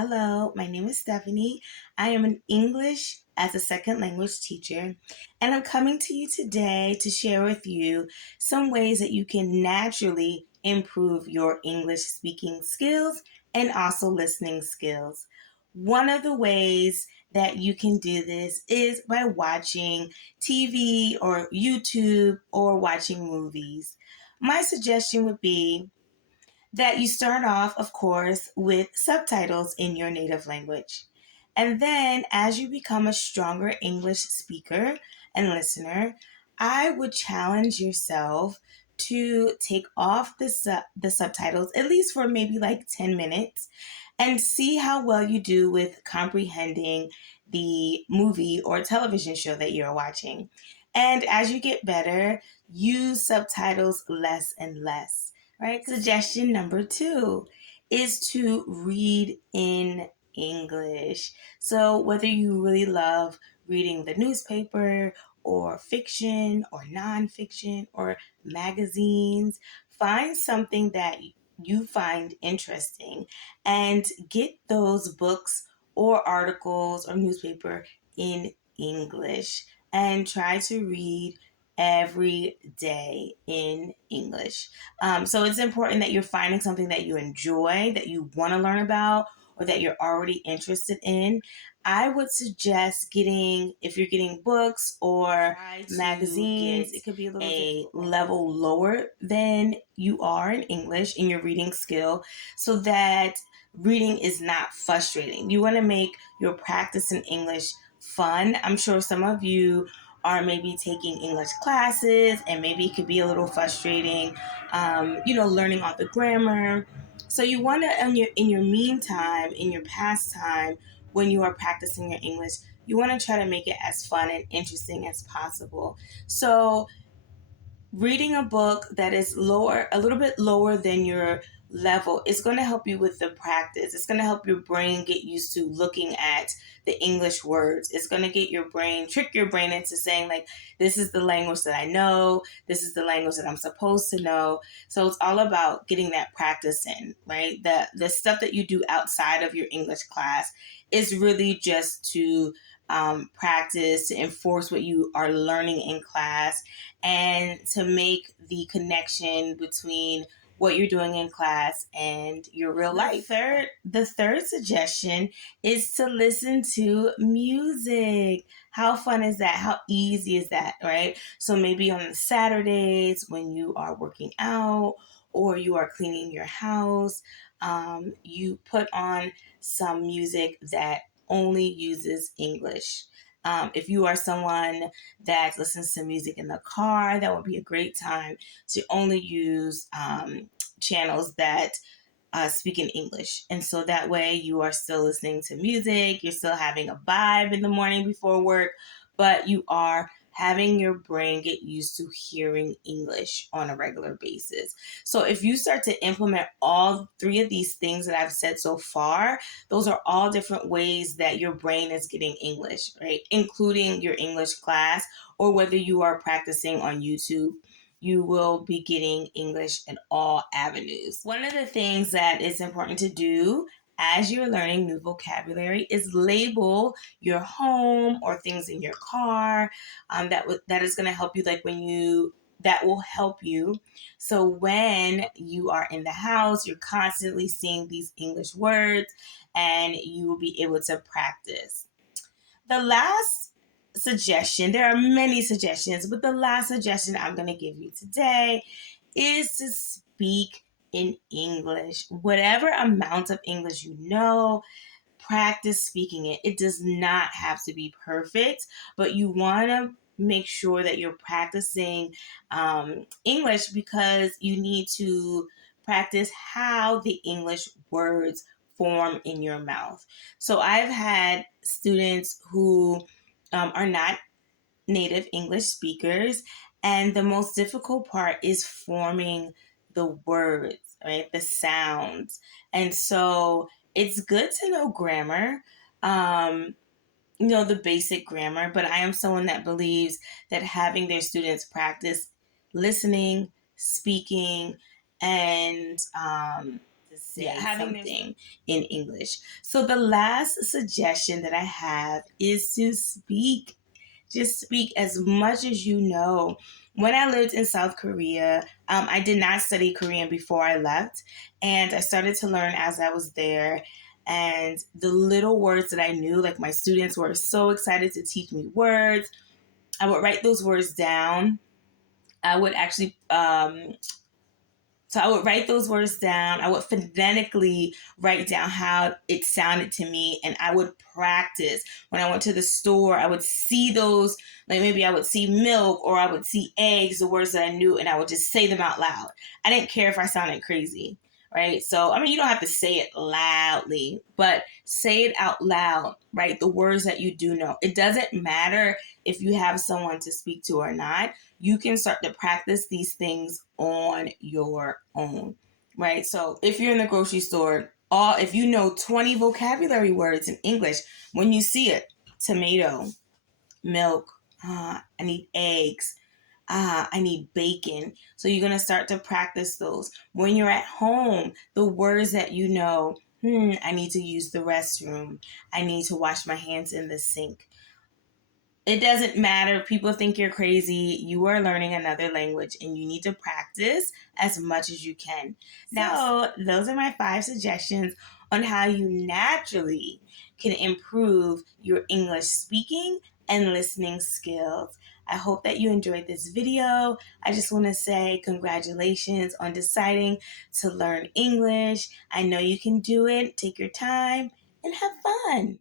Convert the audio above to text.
Hello, my name is Stephanie. I am an English as a second language teacher, and I'm coming to you today to share with you some ways that you can naturally improve your English speaking skills and also listening skills. One of the ways that you can do this is by watching TV or YouTube or watching movies. My suggestion would be that you start off, of course, with subtitles in your native language. And then, as you become a stronger English speaker and listener, I would challenge yourself to take off the subtitles, at least for maybe like 10 minutes, and see how well you do with comprehending the movie or television show that you're watching. And as you get better, use subtitles less and less, right? Suggestion number two is to read in English. So, whether you really love reading the newspaper or fiction or nonfiction or magazines, find something that you find interesting and get those books or articles or newspaper in English and try to read every day in English. So it's important that you're finding something that you enjoy, that you want to learn about, or that you're already interested in. I would suggest getting, if you're getting books or magazines, it could be a level lower than you are in English in your reading skill so that reading is not frustrating. You want to make your practice in English fun. I'm sure some of you are maybe taking English classes and maybe it could be a little frustrating, learning all the grammar. So you want to, in your meantime, in your pastime, when you are practicing your English, you want to try to make it as fun and interesting as possible. So reading a book that is lower, a little bit lower than your level, is going to help you with the practice. It's going to help your brain get used to looking at the English words. It's going to trick your brain into saying, like, this is the language that I know, this is the language that I'm supposed to know. So it's all about getting that practice in, right? The stuff that you do outside of your English class is really just to practice, to enforce what you are learning in class, and to make the connection between what you're doing in class and your real life. The third suggestion is to listen to music. How fun is that? How easy is that, right? So maybe on Saturdays when you are working out or you are cleaning your house, you put on some music that only uses English. If you are someone that listens to music in the car, that would be a great time to only use channels that speak in English. And so that way you are still listening to music, you're still having a vibe in the morning before work, but you are having your brain get used to hearing English on a regular basis. So if you start to implement all three of these things that I've said so far, those are all different ways that your brain is getting English, right? Including your English class or whether you are practicing on YouTube, you will be getting English in all avenues. One of the things that is important to do as you're learning new vocabulary is label your home or things in your car. That is going to help you, like that will help you. So when you are in the house, you're constantly seeing these English words and you will be able to practice. The last suggestion, there are many suggestions, but the last suggestion I'm going to give you today is to speak in English. Whatever amount of English you know, practice speaking it. It does not have to be perfect, but you want to make sure that you're practicing English because you need to practice how the English words form in your mouth. So I've had students who are not native English speakers, and the most difficult part is forming the words, right? The sounds. And so it's good to know grammar, the basic grammar, but I am someone that believes that having their students practice listening, speaking, and say something in English. So the last suggestion that I have is to speak. Just speak as much as you know. When I lived in South Korea, I did not study Korean before I left, and I started to learn as I was there. And the little words that I knew, like my students were so excited to teach me words. I would write those words down. I would actually so I would write those words down. I would phonetically write down how it sounded to me, and I would practice. When I went to the store, I would see those, like maybe I would see milk or I would see eggs, the words that I knew, and I would just say them out loud. I didn't care if I sounded crazy, right? So, I mean, you don't have to say it loudly, but say it out loud, right? The words that you do know. It doesn't matter if you have someone to speak to or not. You can start to practice these things on your own, right? So if you're in the grocery store, if you know 20 vocabulary words in English, when you see it, tomato, milk, I need eggs, I need bacon. So you're going to start to practice those. When you're at home, the words that you know, I need to use the restroom. I need to wash my hands in the sink. It doesn't matter. People think you're crazy. You are learning another language and you need to practice as much as you can. Now, so those are my 5 suggestions on how you naturally can improve your English speaking and listening skills. I hope that you enjoyed this video. I just want to say congratulations on deciding to learn English. I know you can do it. Take your time and have fun.